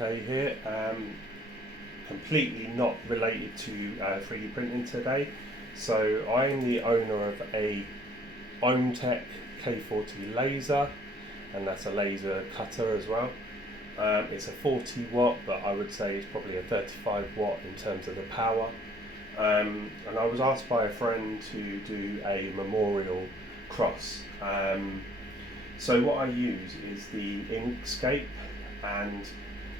UK here, completely not related to 3D printing today. So I'm the owner of a Omtech k40 laser, and that's a laser cutter as well. It's a 40 watt, but I would say it's probably a 35 watt in terms of the power. And I was asked by a friend to do a memorial cross. So what I use is the Inkscape, and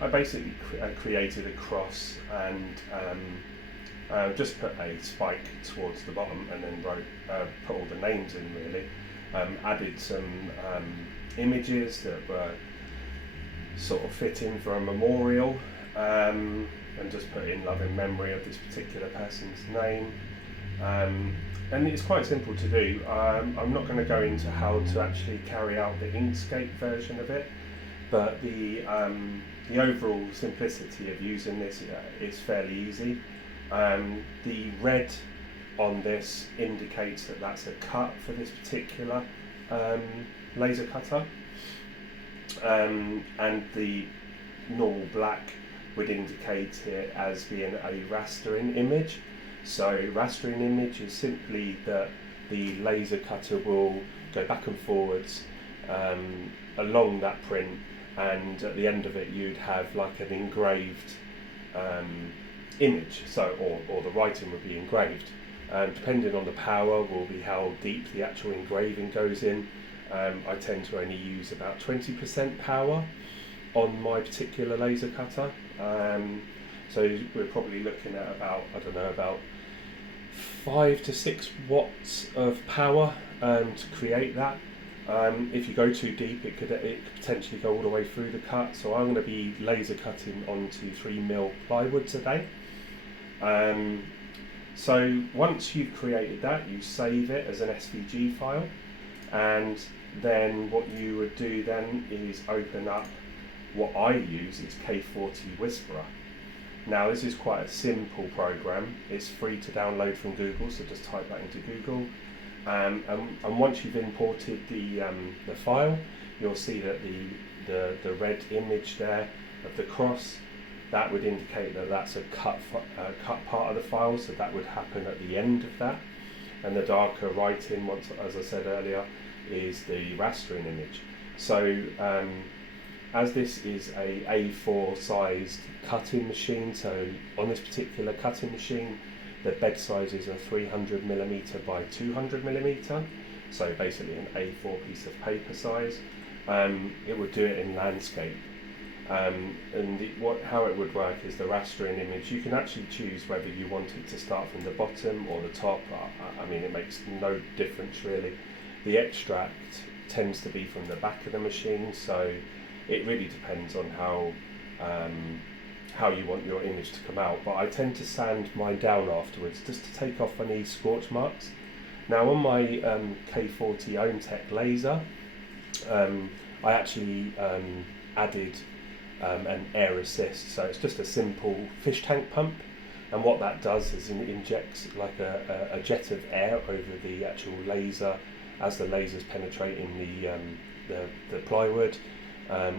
I basically created a cross and just put a spike towards the bottom and then put all the names in really. Added some images that were sort of fitting for a memorial, and just put in loving memory of this particular person's name. And it's quite simple to do. I'm not going to go into how to actually carry out the Inkscape version of it, but the overall simplicity of using this is fairly easy. The red on this indicates that that's a cut for this particular laser cutter, and the normal black would indicate it as being a rastering image. So rastering image is simply that the laser cutter will go back and forwards along that print, and at the end of it you'd have like an engraved image, or the writing would be engraved. Depending on the power will be how deep the actual engraving goes in. I tend to only use about 20% power on my particular laser cutter. So we're probably looking at about 5 to 6 watts of power to create that. If you go too deep, it could potentially go all the way through the cut. So I'm going to be laser cutting onto 3mm plywood today. So once you've created that, you save it as an SVG file, and then what you would do then is open up what I use is k40 Whisperer. Now this is quite a simple program. It's free to download from Google, so just type that into Google. And once you've imported the file, you'll see that the red image there of the cross, that would indicate that that's a cut part of the file, so that would happen at the end of that. And the darker writing, as I said earlier, is the rastering image. So as this is a A4 sized cutting machine, so on this particular cutting machine, the bed sizes are 300mm by 200mm, so basically an A4 piece of paper size. It would do it in landscape. And how it would work is the rastering image, you can actually choose whether you want it to start from the bottom or the top. I mean, it makes no difference really. The extract tends to be from the back of the machine, so it really depends on how you want your image to come out. But I tend to sand mine down afterwards just to take off any scorch marks. Now on my k40 Omtech laser, I actually added an air assist, so it's just a simple fish tank pump, and what that does is it injects like a jet of air over the actual laser as the laser's penetrating the plywood,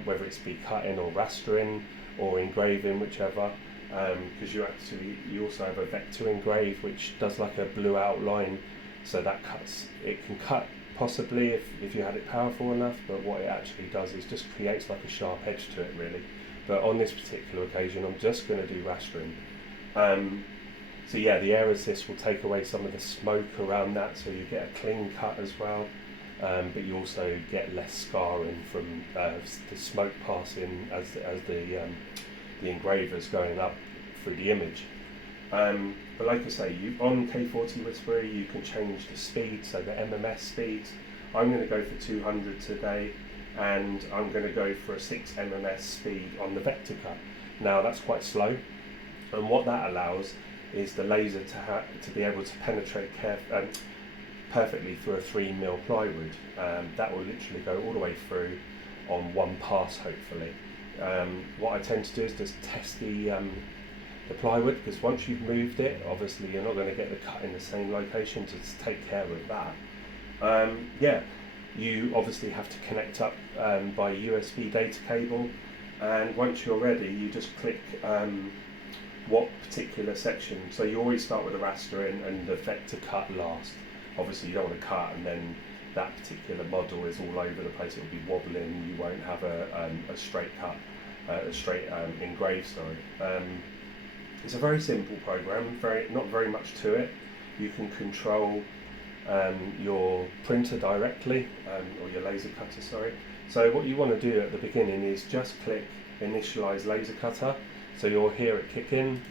whether it's be cutting or rastering or engraving, whichever, because you also have a vector engrave which does like a blue outline, so that it can cut possibly if you had it powerful enough, but what it actually does is just creates like a sharp edge to it really. But on this particular occasion I'm just going to do rastering. So yeah, the air assist will take away some of the smoke around that, so you get a clean cut as well, but you also get less scarring from the smoke passing as the engraver's going up through the image. But like I say, on k40 Whisperer you can change the speed, so the MMS speeds. I'm going to go for 200 today, and I'm going to go for a 6 MMS speed on the vector cut. Now that's quite slow, and what that allows is the laser to be able to penetrate perfectly through a 3mm plywood. That will literally go all the way through on one pass, hopefully. What I tend to do is just test the plywood, because once you've moved it, obviously you're not going to get the cut in the same location, so just take care of that. Yeah, you obviously have to connect up by USB data cable, and once you're ready, you just click what particular section. So you always start with a rastering and effect to cut last. Obviously you don't want to cut and then that particular model is all over the place, it will be wobbling, you won't have a straight cut, a straight engrave, sorry. It's a very simple program, not very much to it. You can control your printer directly, or your laser cutter, sorry. So what you want to do at the beginning is just click initialize laser cutter. So you'll hear it kick in.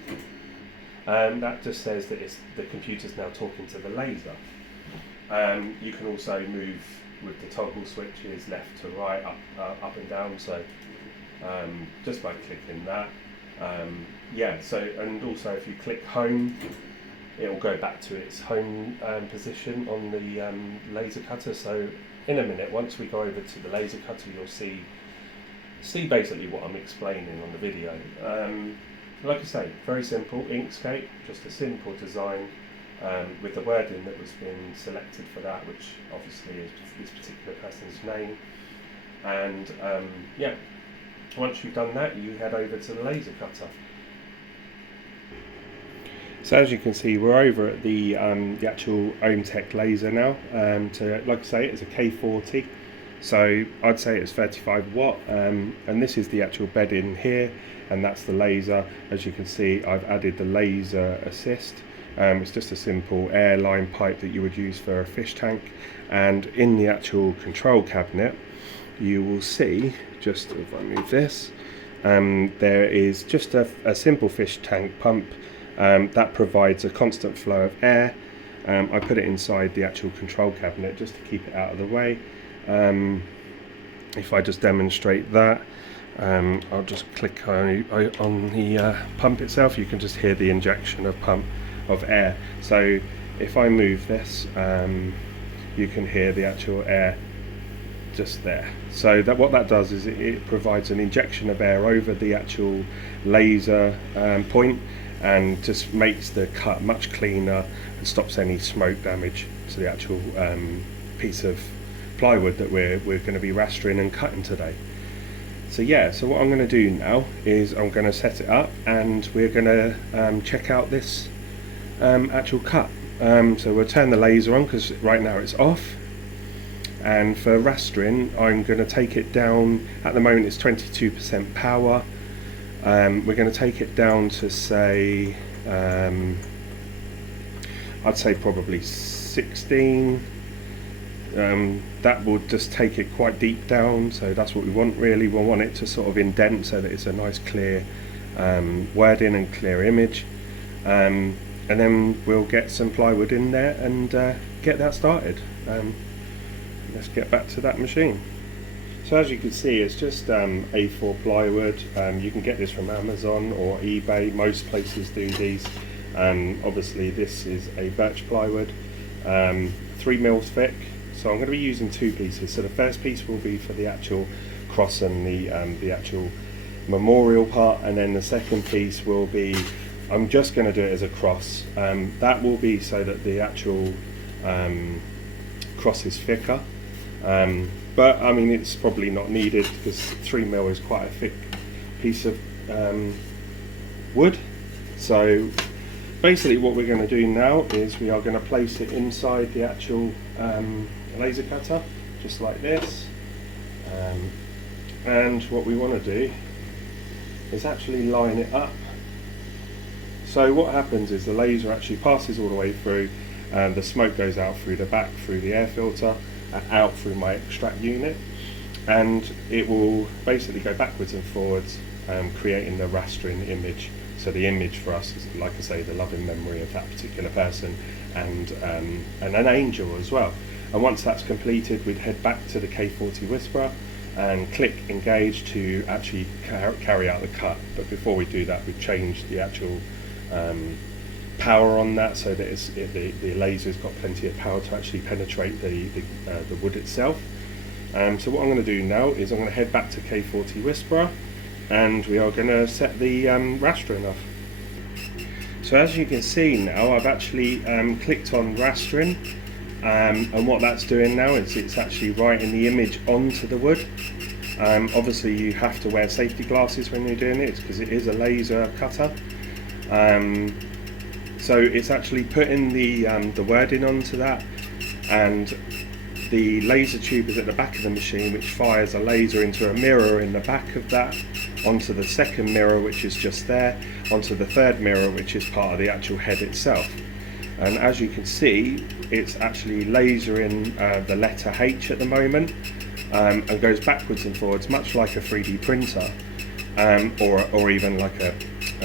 That just says that the computer's now talking to the laser. You can also move with the toggle switches left to right, up and down. So just by clicking that, yeah. So and also if you click home, it will go back to its home position on the laser cutter. So in a minute, once we go over to the laser cutter, you'll see basically what I'm explaining on the video. Like I say, very simple, Inkscape, just a simple design with the wording that was been selected for that, which obviously is this particular person's name. And yeah, once you've done that, you head over to the laser cutter. So as you can see, we're over at the actual Omtech laser now. Like I say, it's a k40. So I'd say it's 35 watt, and this is the actual bed in here, and that's the laser. As you can see, I've added the laser assist. It's just a simple airline pipe that you would use for a fish tank, and in the actual control cabinet you will see, just if I move this, there is just a simple fish tank pump that provides a constant flow of air. I put it inside the actual control cabinet just to keep it out of the way. If I just demonstrate that, I'll just click on the pump itself. You can just hear the injection of air. So if I move this, you can hear the actual air just there. So what that does is it provides an injection of air over the actual laser point, and just makes the cut much cleaner and stops any smoke damage to the actual piece of plywood that we're going to be rastering and cutting today. So yeah, so what I'm going to do now is I'm going to set it up, and we're going to check out this actual cut. So we'll turn the laser on because right now it's off, and for rastering I'm going to take it down. At the moment it's 22% power. We're going to take it down to say I'd say probably 16. That will just take it quite deep down, so that's what we want really. We'll want it to sort of indent so that it's a nice clear wording and clear image, and then we'll get some plywood in there and get that started. Let's get back to that machine. So as you can see, it's just A4 plywood. You can get this from Amazon or eBay. Most places do these. Obviously this is a birch plywood, 3 mils thick. So I'm going to be using 2 pieces. So the first piece will be for the actual cross and the actual memorial part, and then the second piece will be, I'm just going to do it as a cross. That will be so that the actual cross is thicker. But I mean, it's probably not needed because 3 mil is quite a thick piece of wood. So basically what we're going to do now is we are going to place it inside the actual laser cutter, just like this. And what we want to do is actually line it up. So what happens is the laser actually passes all the way through, and the smoke goes out through the back, through the air filter, out through my extract unit, and it will basically go backwards and forwards, creating the rastering image. So the image for us is, like I say, the loving memory of that particular person, and an angel as well. And once that's completed, we'd head back to the K40 Whisperer and click engage to actually carry out the cut. But before we do that, we've changed the actual power on that so that the laser's got plenty of power to actually penetrate the wood itself. So what I'm going to do now is I'm going to head back to K40 Whisperer, and we are going to set the rastering off. So as you can see now, I've actually clicked on rastering, and what that's doing now is it's actually writing the image onto the wood. Obviously you have to wear safety glasses when you're doing it because it is a laser cutter. So it's actually putting the wording onto that, and the laser tube is at the back of the machine, which fires a laser into a mirror in the back of that, onto the second mirror, which is just there, onto the third mirror, which is part of the actual head itself. And as you can see, it's actually lasering the letter H at the moment, and goes backwards and forwards, much like a 3D printer, or even like a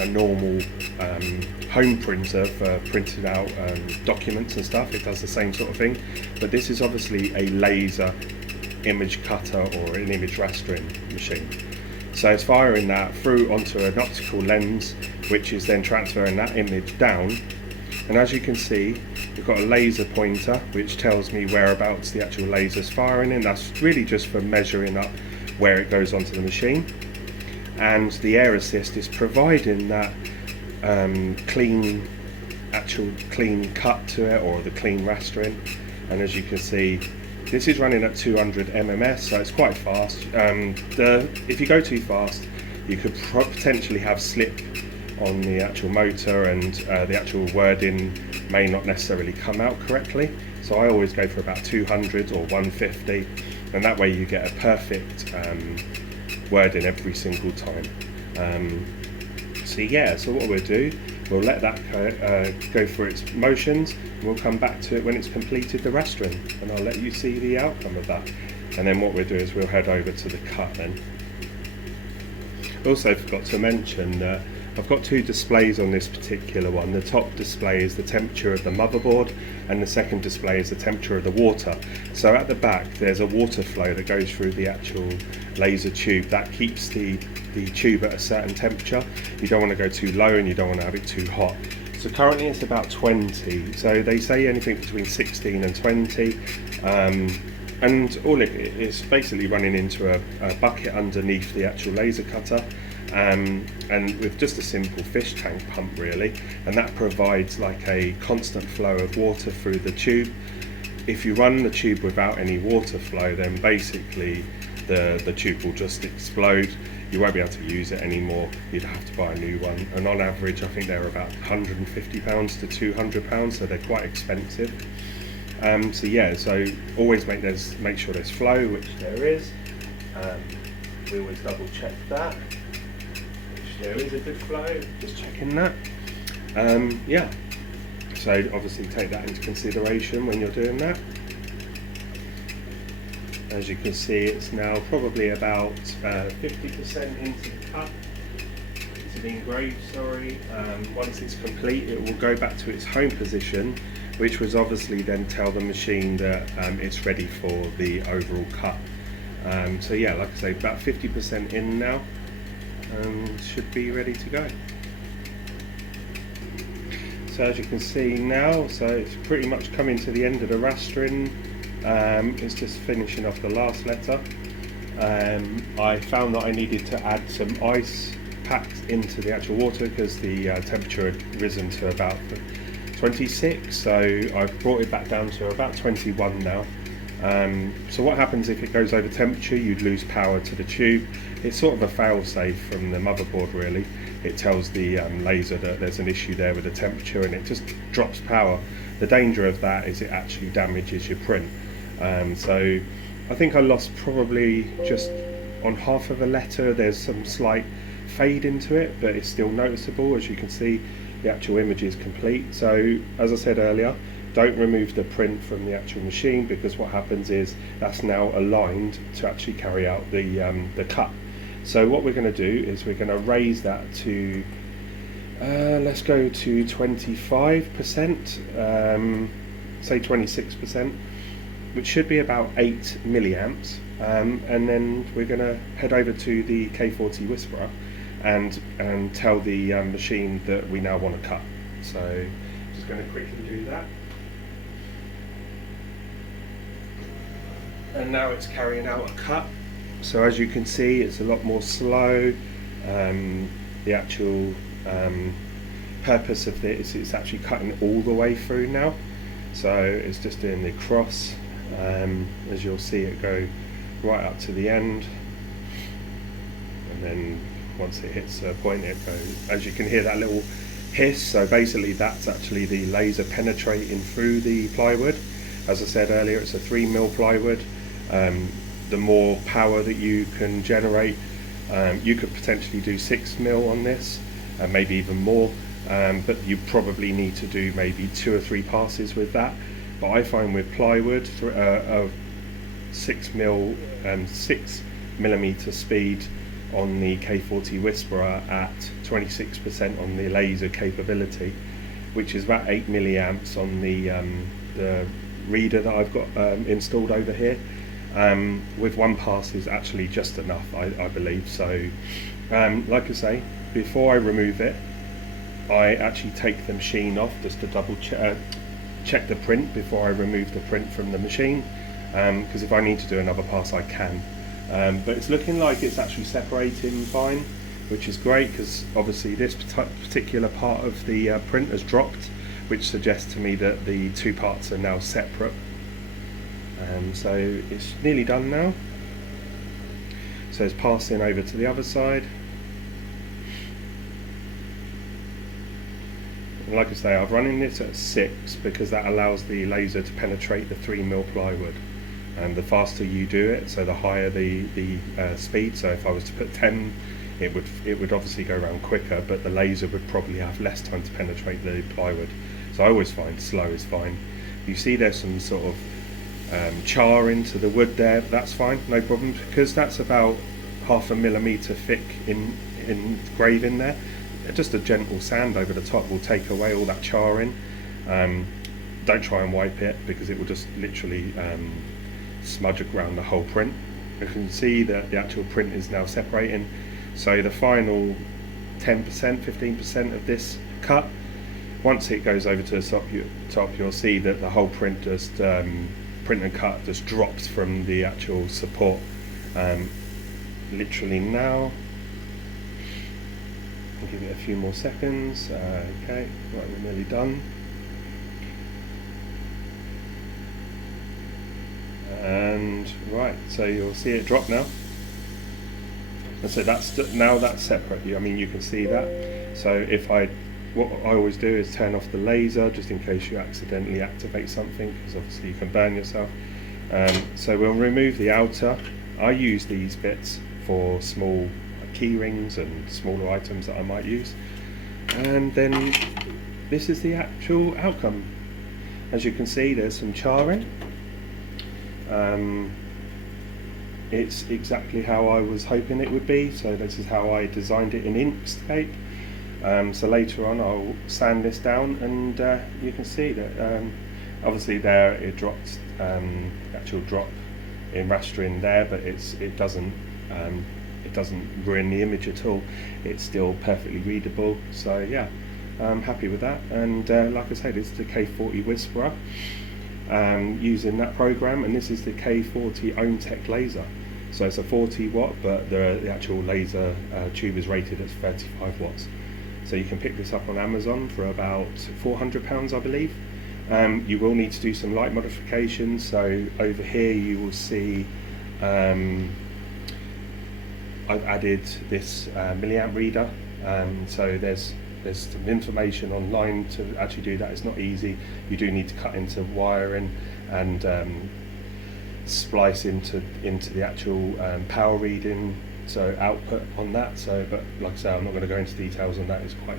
normal home printer for printing out documents and stuff. It does the same sort of thing, but this is obviously a laser image cutter or an image rastering machine. So it's firing that through onto an optical lens, which is then transferring that image down. And as you can see, we've got a laser pointer which tells me whereabouts the actual laser's firing in. That's really just for measuring up where it goes onto the machine. And the air assist is providing that clean cut to it, or the clean rastering. And as you can see, this is running at 200 MMS, so it's quite fast. If you go too fast, you could potentially have slip on the actual motor, and the actual wording may not necessarily come out correctly. So I always go for about 200 or 150, and that way you get a perfect wording every single time. So yeah, so what we'll do, we'll let that go through its motions, and we'll come back to it when it's completed the rastering, and I'll let you see the outcome of that. And then what we'll do is we'll head over to the cut then. Also forgot to mention that I've got two displays on this particular one. The top display is the temperature of the motherboard, and the second display is the temperature of the water. So at the back there's a water flow that goes through the actual laser tube that keeps the tube at a certain temperature. You don't want to go too low and you don't want to have it too hot. So currently it's about 20, so they say anything between 16 and 20, and all it is basically running into a bucket underneath the actual laser cutter, and with just a simple fish tank pump really, and that provides like a constant flow of water through the tube. If you run the tube without any water flow, then basically the tube will just explode. You won't be able to use it anymore. You'd have to buy a new one, and on average I think they're about £150 to £200, so they're quite expensive. So yeah, so always make sure there's flow, which there is. We always double check that, which there is a good flow, just checking that. Yeah, so obviously take that into consideration when you're doing that. As you can see, it's now probably about 50% into the cut, into the engrave, sorry. Once it's complete, it will go back to its home position, which was obviously then tell the machine that it's ready for the overall cut. So yeah, like I say, about 50% in now, should be ready to go. So as you can see now, so it's pretty much coming to the end of the rastering. It's just finishing off the last letter. I found that I needed to add some ice packs into the actual water because the temperature had risen to about 26, so I've brought it back down to about 21 now. So what happens if it goes over temperature? You'd lose power to the tube. It's sort of a fail-safe from the motherboard really. It tells the laser that there's an issue there with the temperature, and it just drops power. The danger of that is it actually damages your print. So I think I lost probably just on half of a letter. There's some slight fade into it, but it's still noticeable. As you can see, the actual image is complete. So as I said earlier, don't remove the print from the actual machine, because what happens is that's now aligned to actually carry out the cut. So what we're going to do is we're going to raise that to let's go to 25%, say 26%, which should be about 8 milliamps, and then we're going to head over to the K40 Whisperer and tell the machine that we now want to cut. So just going to quickly do that. And now it's carrying out a cut. So as you can see, it's a lot more slow. The actual purpose of this is actually cutting all the way through now. So it's just doing the cross. As you'll see it go right up to the end. then once it hits a point, it goes, as you can hear that little hiss. So basically that's actually the laser penetrating through the plywood. As I said earlier, it's a 3mm plywood. The more power that you can generate, you could potentially do 6mm on this, and maybe even more, but you probably need to do maybe 2 or 3 passes with that. But I find with plywood, 6mm speed on the K40 Whisperer at 26% on the laser capability, which is about 8 milliamps on the reader that I've got installed over here. With 1 pass is actually just enough, I believe. So like I say, before I remove it, I actually take the machine off just to double check the print before I remove the print from the machine, because if I need to do another pass I can. But it's looking like it's actually separating fine, which is great, because obviously this particular part of the print has dropped, which suggests to me that the 2 parts are now separate. So it's nearly done now. So it's passing over to the other side. And like I say, I'm running this at 6 because that allows the laser to penetrate the 3mm plywood. And the faster you do it, so the higher the speed. So if I was to put 10, it would obviously go around quicker, but the laser would probably have less time to penetrate the plywood. So I always find slow is fine. You see there's some sort of char into the wood there, that's fine, no problem, because that's about 0.5 millimeter thick in engraving there. Just a gentle sand over the top will take away all that char in. Don't try and wipe it, because it will just literally smudge around the whole print. You can see that the actual print is now separating. So the final 10%, 15% of this cut, once it goes over to the top, you'll see that the whole print just print and cut just drops from the actual support. Literally now. I'll give it a few more seconds. Okay, right, we're nearly done. And right, so you'll see it drop now. And so now that's separate. I mean, you can see that. So what I always do is turn off the laser, just in case you accidentally activate something, because obviously you can burn yourself. So we'll remove the outer. I use these bits for small key rings and smaller items that I might use. And then this is the actual outcome. As you can see, there's some charring. It's exactly how I was hoping it would be, so this is how I designed it in Inkscape. So later on I'll sand this down, and you can see that obviously there it drops, actual drop in rastering there, but it doesn't ruin the image at all. It's still perfectly readable. So yeah, I'm happy with that. And like I said, it's the K40 Whisperer using that program, and this is the K40 Omtech laser. So it's a 40 watt, but the actual laser tube is rated at 35 watts. So you can pick this up on Amazon for about £400, I believe. You will need to do some light modifications. So over here you will see I've added this milliamp reader. So there's some information online to actually do that. It's not easy. You do need to cut into wiring and splice into the actual power reading, so output on that. So, but like I say, I'm not going to go into details on that. It's quite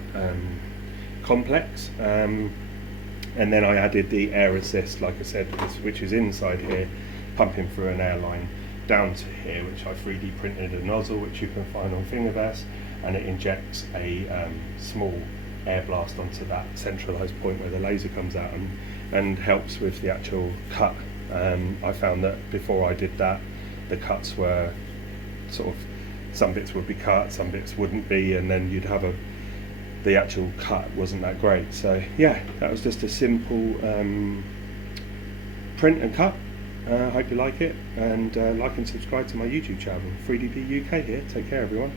complex. And then I added the air assist, like I said, which is inside here, pumping through an airline down to here, which I 3D printed a nozzle, which you can find on Thingiverse, and it injects a small air blast onto that centralized point where the laser comes out and helps with the actual cut. I found that before I did that, the cuts were sort of, some bits would be cut, some bits wouldn't be, and then you'd have the actual cut wasn't that great. So yeah, that was just a simple print and cut. Hope you like it, and like and subscribe to my YouTube channel. 3DP UK here. Take care, everyone.